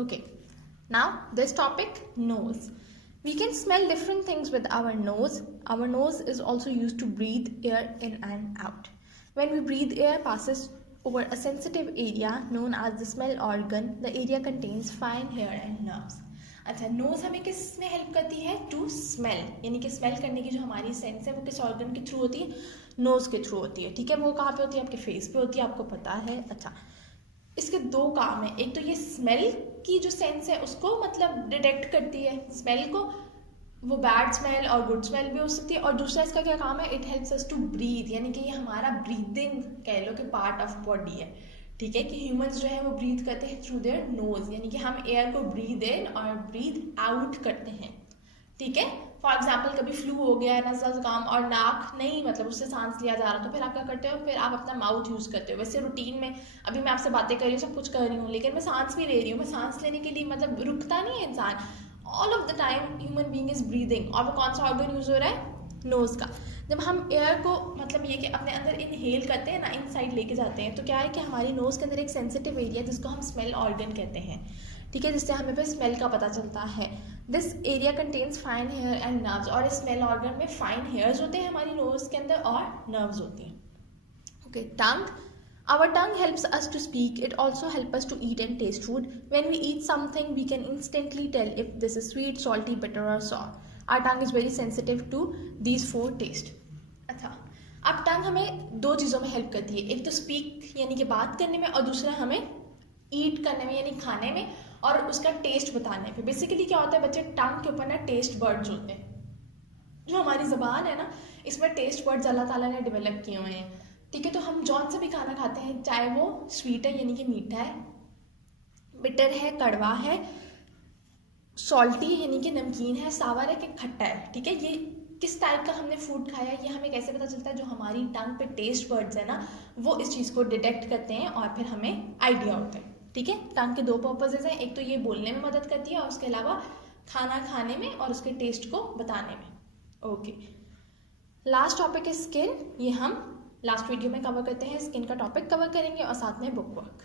Okay, now this topic, nose. We can smell different things with our nose. Our nose is also used to breathe air in and out. When we breathe, air passes over a sensitive area known as the smell organ. The area contains fine hair and nerves. अच्छा, knows हमें किस में help करती है? To smell, यानी कि smell करने की जो हमारी सेंस है वो किस ऑर्गन के थ्रू होती है? नोज के थ्रू होती है. ठीक है, वो कहाँ पे होती है? आपके फेस पे होती है, आपको पता है. अच्छा, इसके दो काम है. एक तो ये स्मेल की जो सेंस है उसको मतलब डिटेक्ट करती है, स्मेल को, वो बैड स्मेल और गुड स्मेल भी हो सकती है. और दूसरा इसका क्या काम है? It helps us to breathe, यानी कि ये हमारा ब्रीदिंग कह लो कि पार्ट ऑफ बॉडी है. ठीक है, कि ह्यूमंस जो है वो ब्रीथ करते हैं थ्रू देयर नोज, यानी कि हम एयर को ब्रीथ इन और ब्रीथ आउट करते हैं. ठीक है, फॉर एग्जाम्पल कभी फ्लू हो गया, नज़ला जुकाम और नाक नहीं मतलब उससे सांस लिया जा रहा, तो फिर आप क्या करते हो? फिर आप अपना माउथ यूज़ करते हो. वैसे रूटीन में अभी मैं आपसे बातें कर रही हूँ, सब कुछ कर रही हूँ, लेकिन मैं सांस भी ले रही हूँ. मैं सांस लेने के लिए मतलब रुकता नहीं है इंसान. All of the time human being is breathing. और वो कौन सा ऑर्गन यूज हो रहा है? नोज का. जब हम एयर को मतलब ये कि अपने अंदर इनहेल करते हैं ना, इनसाइड लेके जाते हैं, तो क्या है कि हमारी नोज के अंदर एक सेंसिटिव एरिया जिसको हम स्मेल ऑर्गन कहते हैं. ठीक है, जिससे हमें फिर स्मेल का पता चलता है. This area contains fine hair and nerves. और इस स्मेल ऑर्गन में फाइन हेयर्स होते हैं हमारी नोज के अंदर और नर्व्स होती हैं. Okay, tongue. Our tongue helps us to speak. It also helps us to eat and taste food. When we eat something, we can instantly tell if this is sweet, salty, bitter or sour. Our tongue is very sensitive to these four tastes. अच्छा, अब टंग हमें दो चीज़ों में help करती है. एक तो स्पीक यानी कि बात करने में, और दूसरा हमें ईट करने में यानी खाने में और उसका टेस्ट बताने पे. बेसिकली क्या होता है बच्चे, टंग के ऊपर ना टेस्ट बर्ड्स होते हैं. जो हमारी ज़बान है ना, इसमें टेस्ट बर्ड्स अल्लाह ताला ने डेवलप किए हुए हैं. ठीक है, तो हम जौन से भी खाना खाते हैं, चाहे वो स्वीट है यानी कि मीठा है, बिटर है कड़वा है, सॉल्टी यानी कि नमकीन है, सावर है कि खट्टा है. ठीक है, ये किस टाइप का हमने फूड खाया है ये हमें कैसे पता चलता है? जो हमारी टंग पे टेस्ट बर्ड्स है ना, वो इस चीज़ को डिटेक्ट करते हैं और फिर हमें आइडिया होता है. ठीक है, टंग के दो पर्पजेज हैं. एक तो ये बोलने में मदद करती है और उसके अलावा खाना खाने में और उसके टेस्ट को बताने में. ओके, लास्ट टॉपिक है स्किन. ये हम लास्ट वीडियो में कवर करते हैं. स्किन का टॉपिक कवर करेंगे और साथ में बुक वर्क.